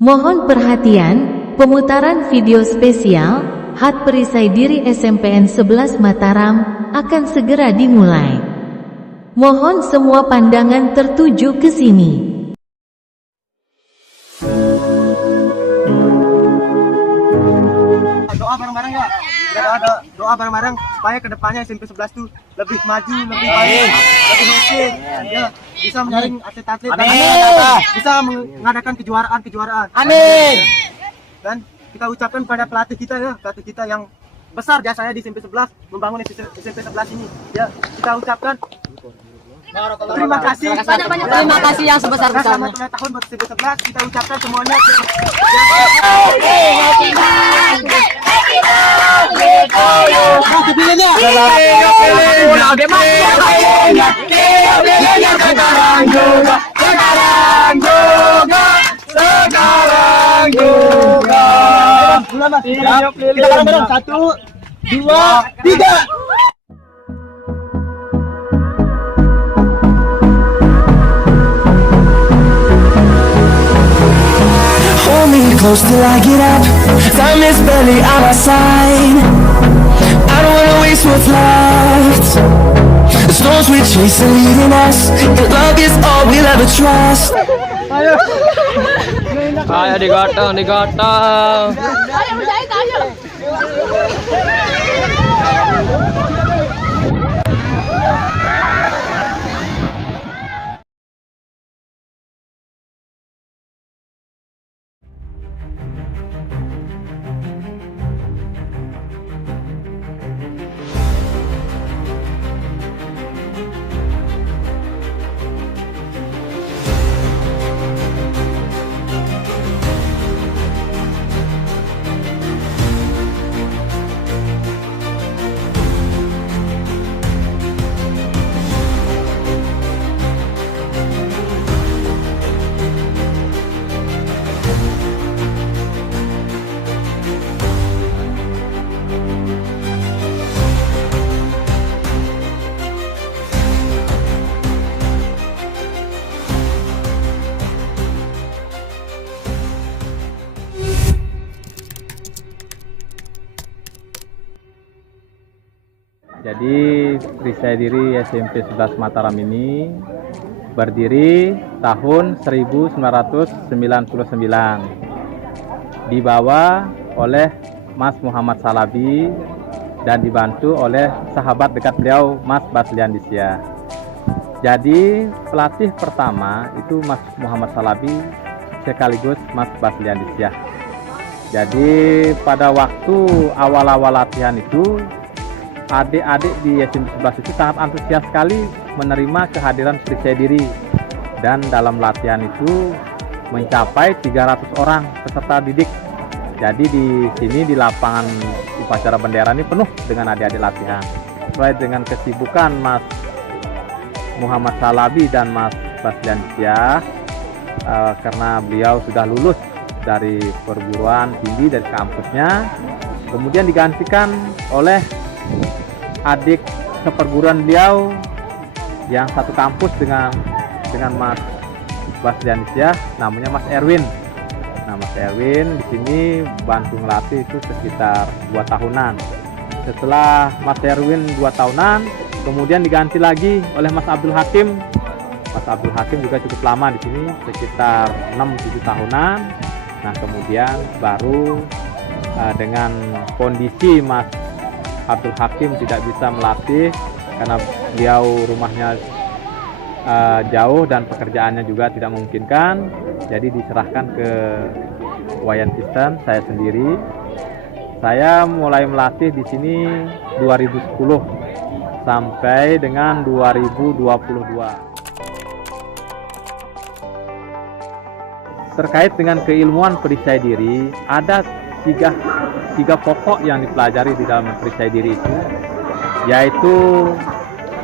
Mohon perhatian, pemutaran video spesial HAT Perisai Diri SMPN 11 Mataram akan segera dimulai. Mohon semua pandangan tertuju ke sini. Doa bareng-bareng ya. Kita doa bareng-bareng supaya kedepannya SMP 11 tuh lebih maju, lebih baik, lebih oke. Ya, bisa menyaring atlet-atlet dan bisa mengadakan kejuaraan. Amin. Dan kita ucapkan pada pelatih kita yang besar jasanya di SMP 11 membangun SMP 11 ini. Ya, kita ucapkan terima kasih. Terima kasih yang sebesar-besarnya. Selamat tahun buat SMP 11. Kita ucapkan semuanya. Kita bareng-bareng 1, 2, 3. Hold me close till I get up. Time is barely on our side. I don't wanna waste what's left. The storms we chase are leading us, and love is all we'll ever trust. Ayo digotong. Jadi Perisai Diri SMP 11 Mataram ini berdiri tahun 1999, dibawa oleh Mas Muhammad Salabi dan dibantu oleh sahabat dekat beliau Mas Baslian Disya. Jadi pelatih pertama itu Mas Muhammad Salabi sekaligus Mas Baslian Disya. Jadi pada waktu awal-awal latihan itu adik-adik di SMP 11 itu sangat antusias sekali menerima kehadiran Perisai Diri, dan dalam latihan itu mencapai 300 orang peserta didik. Jadi di sini di lapangan upacara bendera ini penuh dengan adik-adik latihan. Sesuai dengan kesibukan Mas Muhammad Salabi dan Mas Baslian Disya, karena beliau sudah lulus dari perguruan tinggi dari kampusnya, kemudian digantikan oleh adik seperguruan beliau yang satu kampus dengan Mas Baslian Disya, namanya Mas Erwin. Nah, Mas Erwin di sini bantu ngelatih itu sekitar 2 tahunan. Setelah Mas Erwin 2 tahunan, kemudian diganti lagi oleh Mas Abdul Hakim. Mas Abdul Hakim juga cukup lama di sini, sekitar 6-7 tahunan. Nah, kemudian baru dengan kondisi Mas Abdul Hakim tidak bisa melatih karena beliau rumahnya jauh dan pekerjaannya juga tidak memungkinkan, jadi diserahkan ke Wayan Kristen, saya sendiri. Saya mulai melatih di sini 2010 sampai dengan 2022. Terkait dengan keilmuan perisai diri, ada tiga pokok yang dipelajari di dalam perisai diri itu, yaitu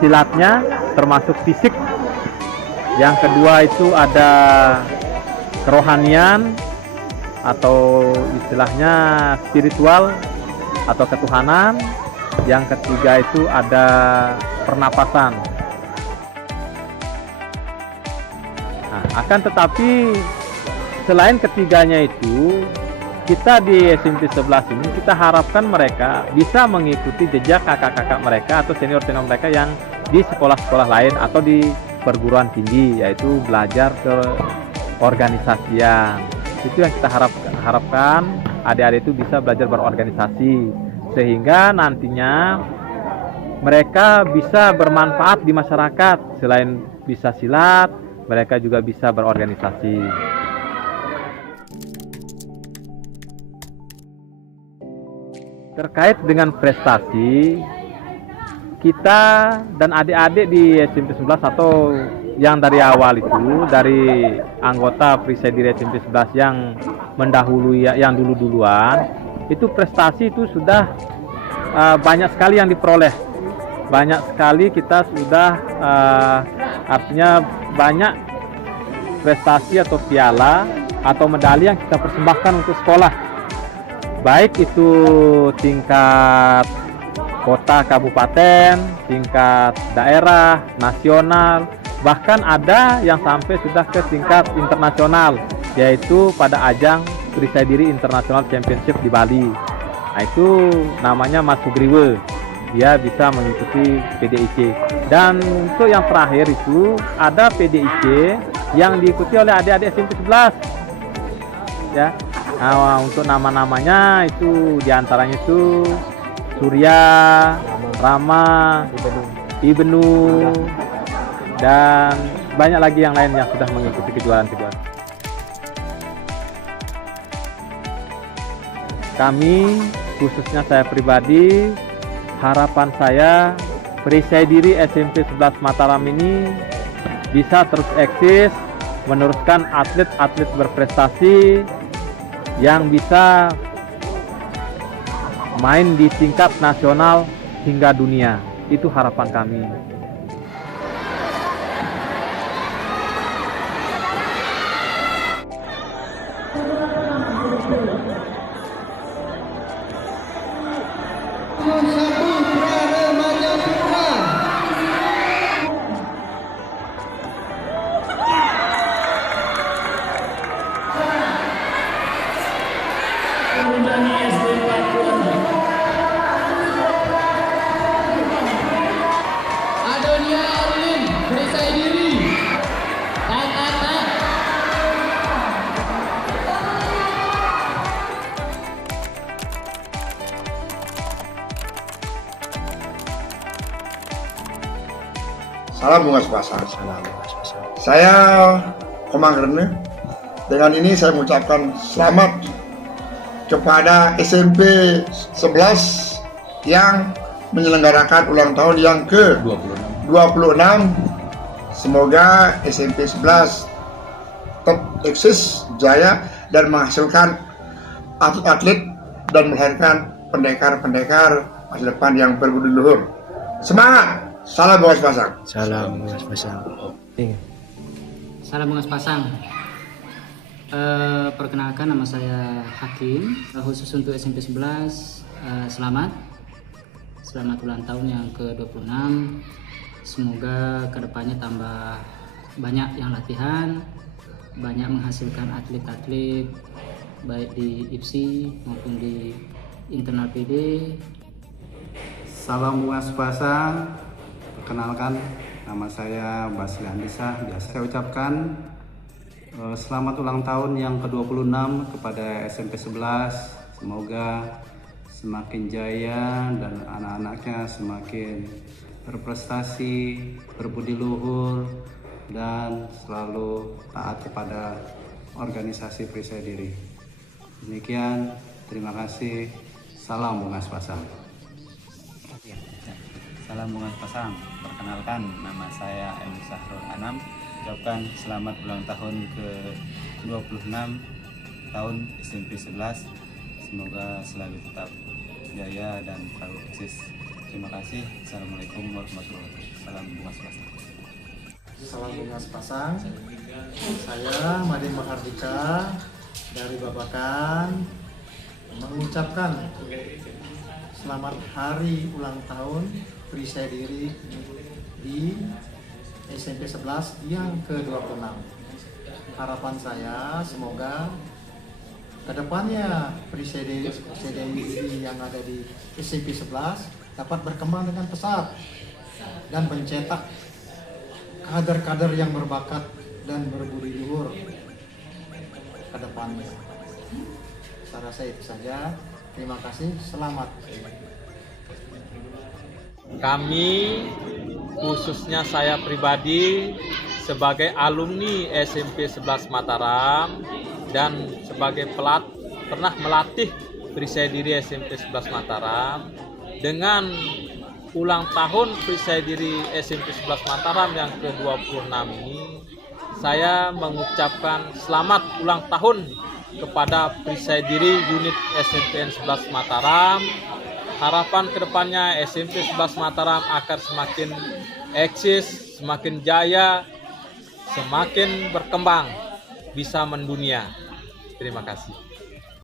silatnya termasuk fisik. Yang kedua itu ada kerohanian atau istilahnya spiritual atau ketuhanan. Yang ketiga itu ada pernapasan. Nah, akan tetapi selain ketiganya itu, kita di SMP 11 ini kita harapkan mereka bisa mengikuti jejak kakak-kakak mereka atau senior-senior mereka yang di sekolah-sekolah lain atau di perguruan tinggi, yaitu belajar ke organisasian. Itu yang kita harapkan adik-adik itu bisa belajar berorganisasi, sehingga nantinya mereka bisa bermanfaat di masyarakat. Selain bisa silat, mereka juga bisa berorganisasi. Terkait dengan prestasi, kita dan adik-adik di SMP 11 atau yang dari awal itu, dari anggota Perisai Diri SMP 11 yang mendahului, yang dulu-duluan, itu prestasi itu sudah banyak sekali yang diperoleh. Banyak sekali kita sudah, artinya banyak prestasi atau piala atau medali yang kita persembahkan untuk sekolah. Baik itu tingkat kota, kabupaten, tingkat daerah, nasional, bahkan ada yang sampai sudah ke tingkat internasional, yaitu pada ajang Perisai Diri International Championship di Bali. Nah, itu namanya Mas Sugriwe, dia bisa mengikuti PDIC. Dan untuk yang terakhir itu ada PDIC yang diikuti oleh adik-adik SMP 11 ya. Nah, untuk nama-namanya itu diantaranya itu Surya, Rama, Ibnu, dan banyak lagi yang lain yang sudah mengikuti kejuaraan-kejuaraan. Kami, khususnya saya pribadi, harapan saya Perisai Diri SMP 11 Mataram ini bisa terus eksis, meneruskan atlet-atlet berprestasi yang bisa main di tingkat nasional hingga dunia. Itu harapan kami. Adonia Arlin, Perisai Diri. Salam Bunga Sepasang. Saya Komang Rene. Dengan ini saya mengucapkan selamat kepada SMP 11 yang menyelenggarakan ulang tahun yang ke-26. Semoga SMP 11 tetap eksis, jaya, dan menghasilkan atlet-atlet dan melahirkan pendekar-pendekar masa depan yang berbudi luhur. Semangat! Salam Bunga Sepasang. Salam Bunga Sepasang. Salam Bunga Sepasang. Perkenalkan, nama saya Hakim. Khusus untuk SMP 11, selamat ulang tahun yang ke-26. Semoga kedepannya tambah banyak yang latihan, banyak menghasilkan atlet-atlet baik di IPSI maupun di internal PD. Salam Bunga Sepasang. Perkenalkan, nama saya Baslian Disa. Biasa saya ucapkan selamat ulang tahun yang ke-26 kepada SMP 11. Semoga semakin jaya dan anak-anaknya semakin berprestasi, berbudi luhur, dan selalu taat kepada organisasi Perisai Diri. Demikian, terima kasih. Salam Bunga Sepasang. Salam Bunga Sepasang. Perkenalkan, nama saya M. Sahrul Anam. Ucapkan selamat ulang tahun ke-26 tahun SMP 11. Semoga selalu tetap jaya dan selalu eksis. Terima kasih. Assalamualaikum warahmatullahi wabarakatuh. Salam Bunga Sepasang. Salam Bunga Sepasang. Saya Madin Mahardika dari Babakan mengucapkan selamat hari ulang tahun Perisai Diri di SMP 11 yang ke-26. harapan saya semoga kedepannya Prisedi yang ada di SMP 11 dapat berkembang dengan pesat dan mencetak kader-kader yang berbakat dan berbudi luhur ke depannya. Saya rasa itu saja. Terima kasih. Selamat. Kami, khususnya saya pribadi, sebagai alumni SMP 11 Mataram dan sebagai pernah melatih perisai diri SMP 11 Mataram, dengan ulang tahun perisai diri SMP 11 Mataram yang ke-26 ini, saya mengucapkan selamat ulang tahun kepada perisai diri unit SMPN 11 Mataram. Harapan kedepannya SMP 11 Mataram akan semakin eksis, semakin jaya, semakin berkembang, bisa mendunia. Terima kasih.